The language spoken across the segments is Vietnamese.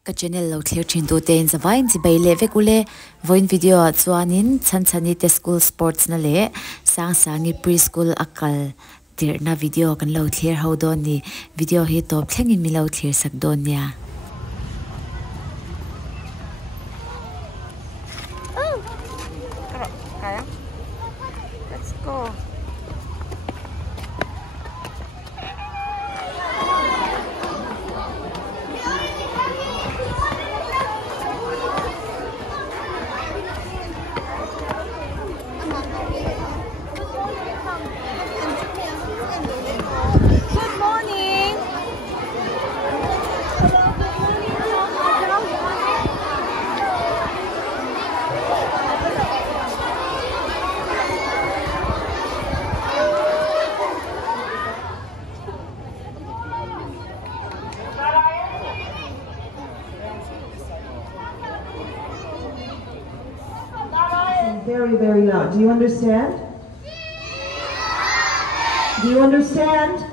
Ka channel lo clear chin tu ten zawain chi bai le vekule voin video chuanin chanchani te school sports na le sangi preschool akal tirna video kan lo clear ho don ni video hi top thlengin mi lo clear sak don nia. Let's go. Very, very loud. Do you understand? Do you understand?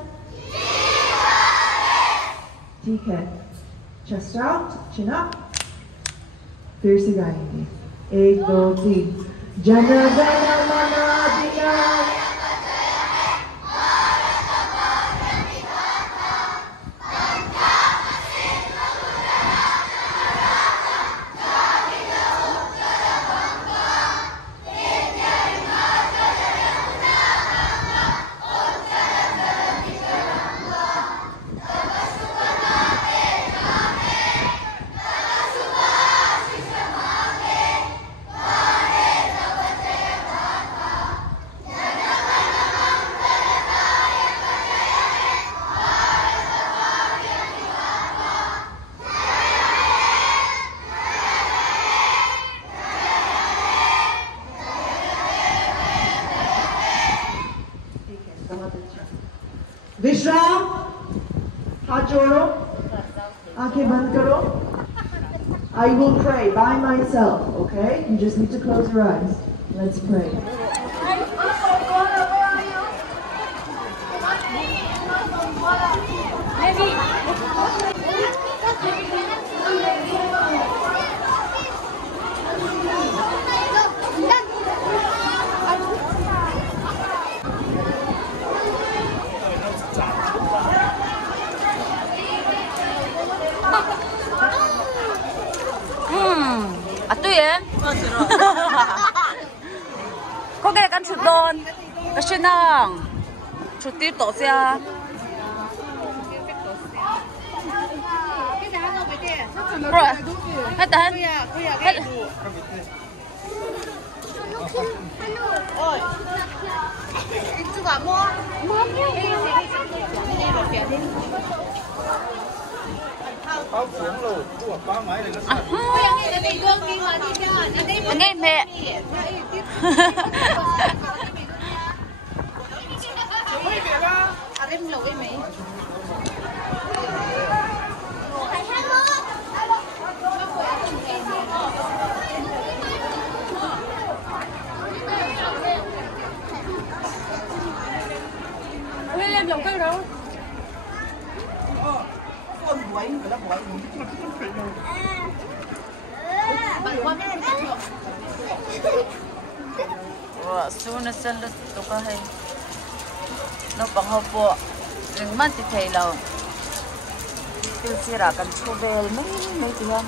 TK. Chest out, chin up. फिर से गाएंगे. 1, 2, 3. जन गण मन अधिनायक. विश्राम. हाथ जोड़ो, आंखें बंद करो. I will pray by myself, okay? You just need to close your eyes. Let's pray. Atu ya? Có cái con chuột đòn, cái chuyện nào? Chuột tiếp tổ xe. Rồi, hết tên. Hết. Ôi. Chú bà mua. Anh em mẹ. Em lồng cây đâu? Soon as I look ahead, no panghopo, yung man titay lang. Sira kan chubel, may tiyan.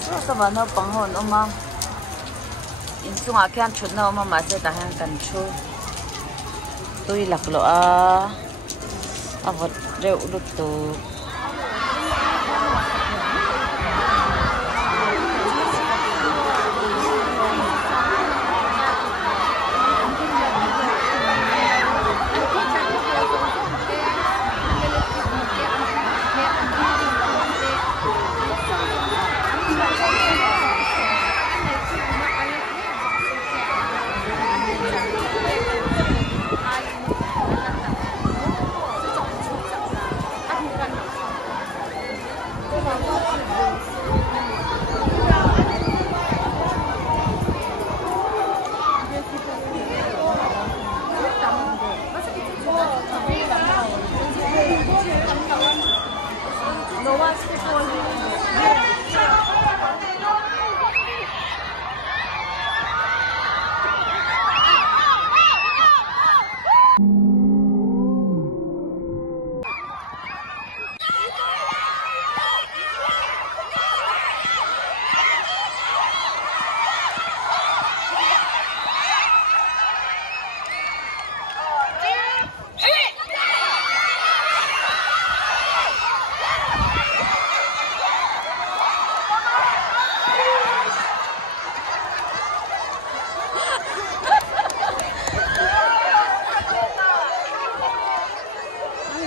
So sa ba no panghon uma, insung akyam chud na uma mase tahan kan chu. Tuy laklo avot reu luto.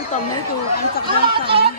tầm mấy tụ ăn chặt răng sẵn.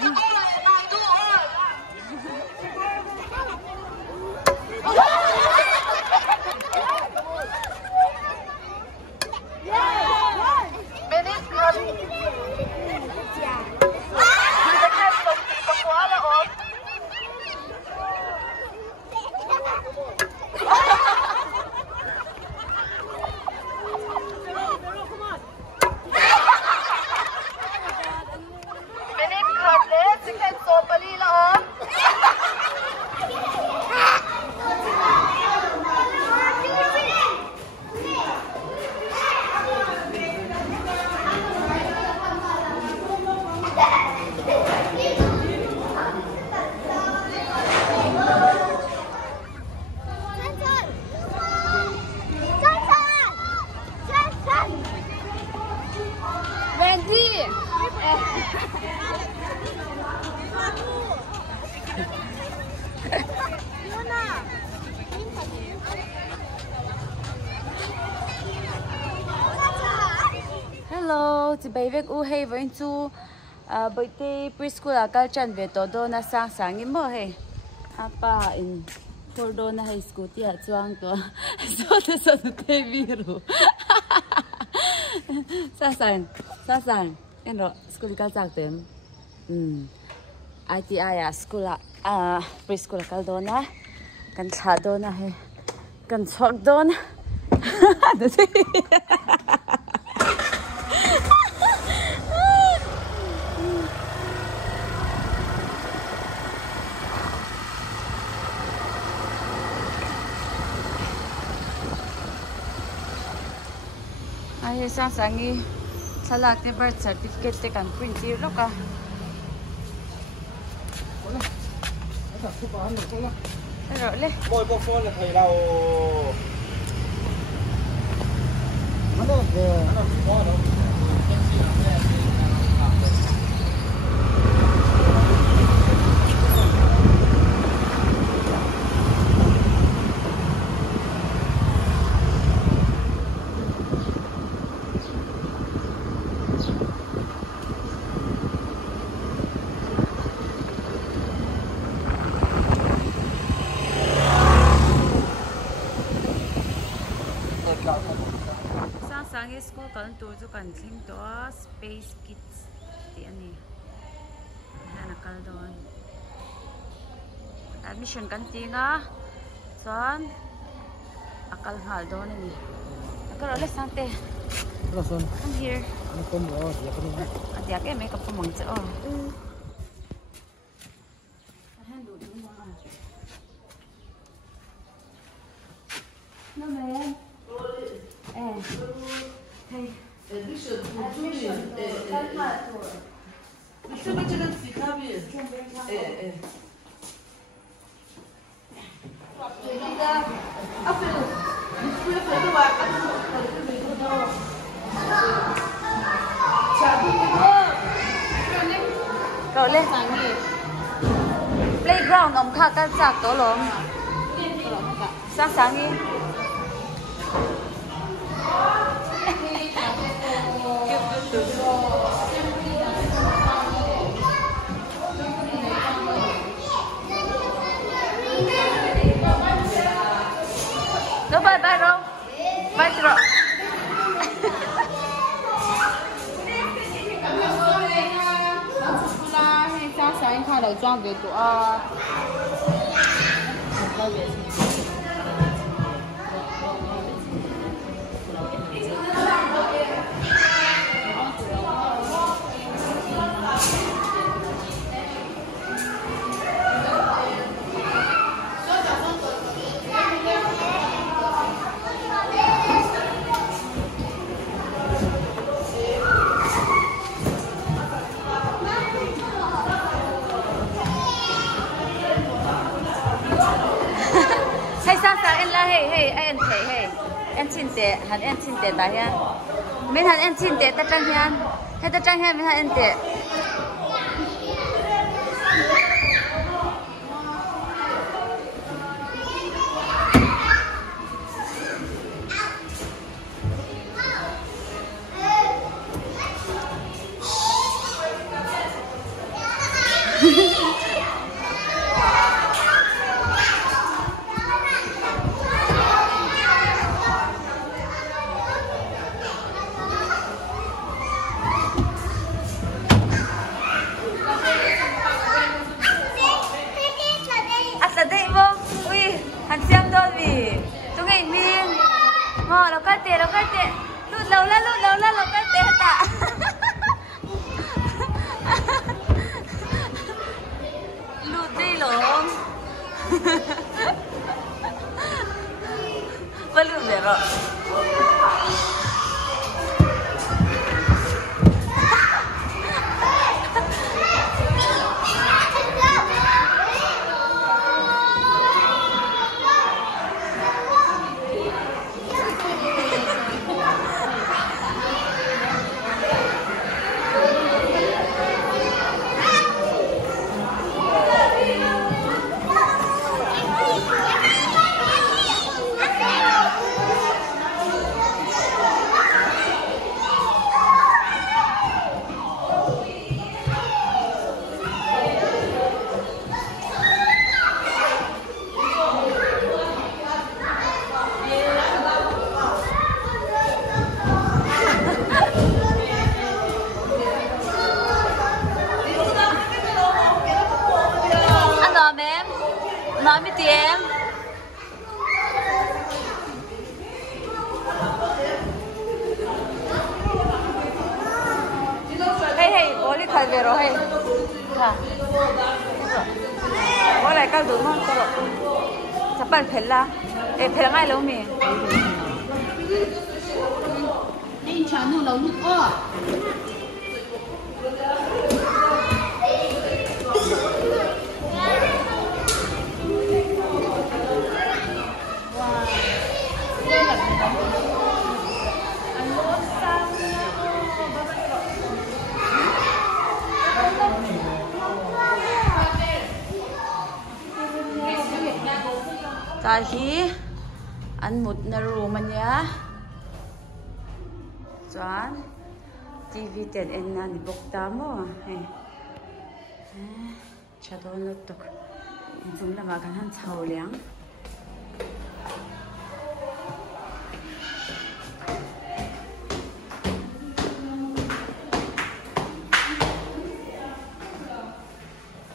Hello, chị bé việc u hay với chú bởi thế preschool à cái chân về tổ đô na sang sáng như mơ hay apa in tổ đô na high school tia chuang to so te viru sa sang en ro school ka chak tem ITI à school à preschool ka đô na kan tha đô na hay kan chok đô na ai sang sangi salak te birth certificate te kan print ti loka rồi lên mỗi bộ phone là thầy nào sang school kan tu chu kan thing to space kids ti ani na kal don admission kan tinga son akal hal don ani akal le sante son come here nó không có gì cái này atia ke make up mong cha oh no man Cậu lên playground ông khác các giặc tổ lộn sáng đi nó bye bye rồi bye rồi sáng khai đầu trang về tụi à em xin tệ hắn em xin tệ tại ha mấy thằng em xin tệ ta trang hian hay ta trang hian mấy thằng em tệ Anh xem đâu vì chúng mình viên nó cái tệ lút lâu nó cái tệ tạ lút đi lắm vẫn lút về rồi nói với chị em hey bố đi khai về rồi hey hả bố lại cao đúng không rồi sắp bạn phê la phê ngay lâu mì anh chán nụ lâu lúc ơ Tahi an mut na room niya chuan TV 10 na ni bokta mo he chado no tok zum lama kan han chau liang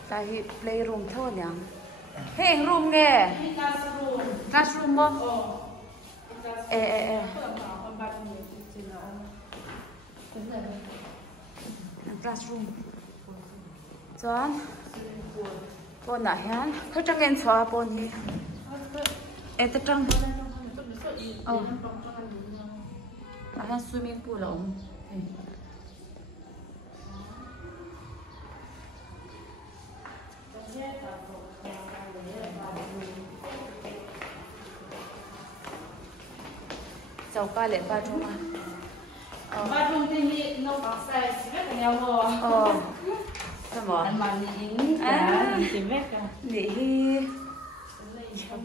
tahi playroom tho liang hey room nge classroom mo classroom chuan pon na hian khoi tang en chwa pon hi ta tang a swimming pool lo sau ca lệ ba trung ba trung thì mi nó có sai rất là nhau rồi sao mà anh mà nhìn tìm vết cả để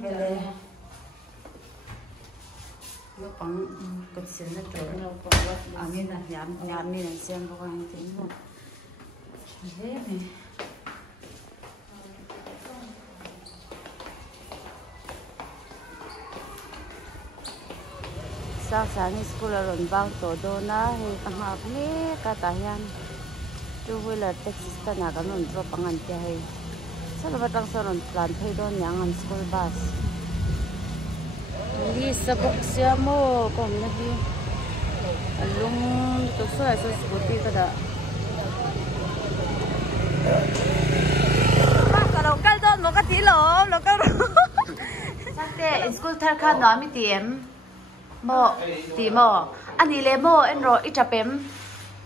về lúc bằng cất xíu nó trở à mình là nhám mình là xem có anh tính không thế này sáng sáng đi school là rộn vang tổ đô na thì tăng học lẽ cả ta hiền chú vui là taxi ta nhà cái rộn drop bằng anh kia hay sao là tăng sao rộn plan thay đón nhà anh school bus đi sabuk xia mo còn cái gì lung tôi sợ là scooty cái đó cái đầu cái đón một cái tí lỗ nó cái sáng té school thay khăn nói mi tiệm mò tí mò anh đi lấy mò anh rồi ít chập em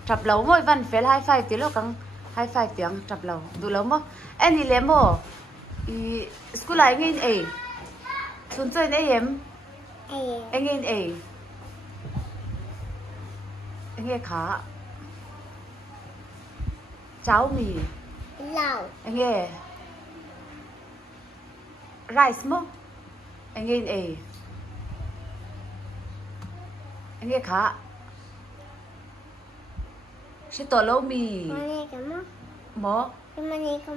chập lâu mỗiวัน fail high five tí lo căng high five tiếng chập lâu đủ lâu mò anh đi lấy mò school lại nghe ấy xuân chơi đấy em anh nghe ấy anh nghe khá cháo mì lẩu anh nghe rice mò anh nghe ấy anh nghe khá sẽ tổ lâu mì con nghe cái mó mò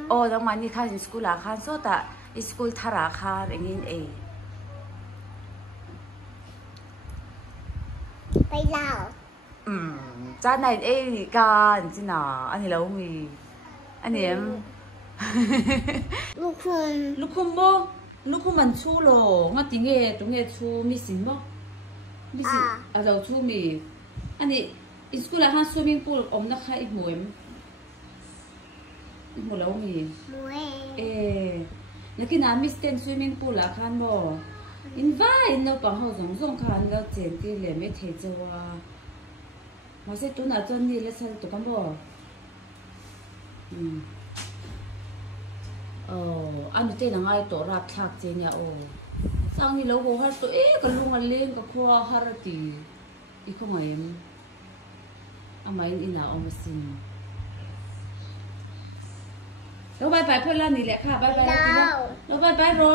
โอ้ต้องมานี่ค่ะสกูลอาคารโซตะสกูลทาราคาอย่างนี้เองไปลาวจ้าไหนเองกันจิน่ะอันนี้เรามีอันนี้ลูกคุณบ่ลูกคุณมันชูโลงั้นติเงตรงเงชูมีสินบ่มีสิเราชูมีอันนี้สกูลอาคารสวิมมิ่งพูลอมนักข่าอีกหมวยหมดแล้วมีนักกินน้ำมิสเตนสวิมมิ่งพูลอาคารบ่อินว่าอินเราปังเขาส่งคันเราเจนที่เลยไม่เทจัวมาเสร็จตัวน่ะจนนี่แล้วใส่ตัวกันบ่อันนี้เจ้าหน้าตัวรับทักเจเนี่ยโอ้สร้างนี่เราบอกให้ตัวกันลุงกันเล่นกับครัวฮาร์ตีอีกข้อหมายอามาอินน่ะเอามาสิแล้วไปเพื่อนล่ะนี่แหละค่ะไปแล้วเราไปรอ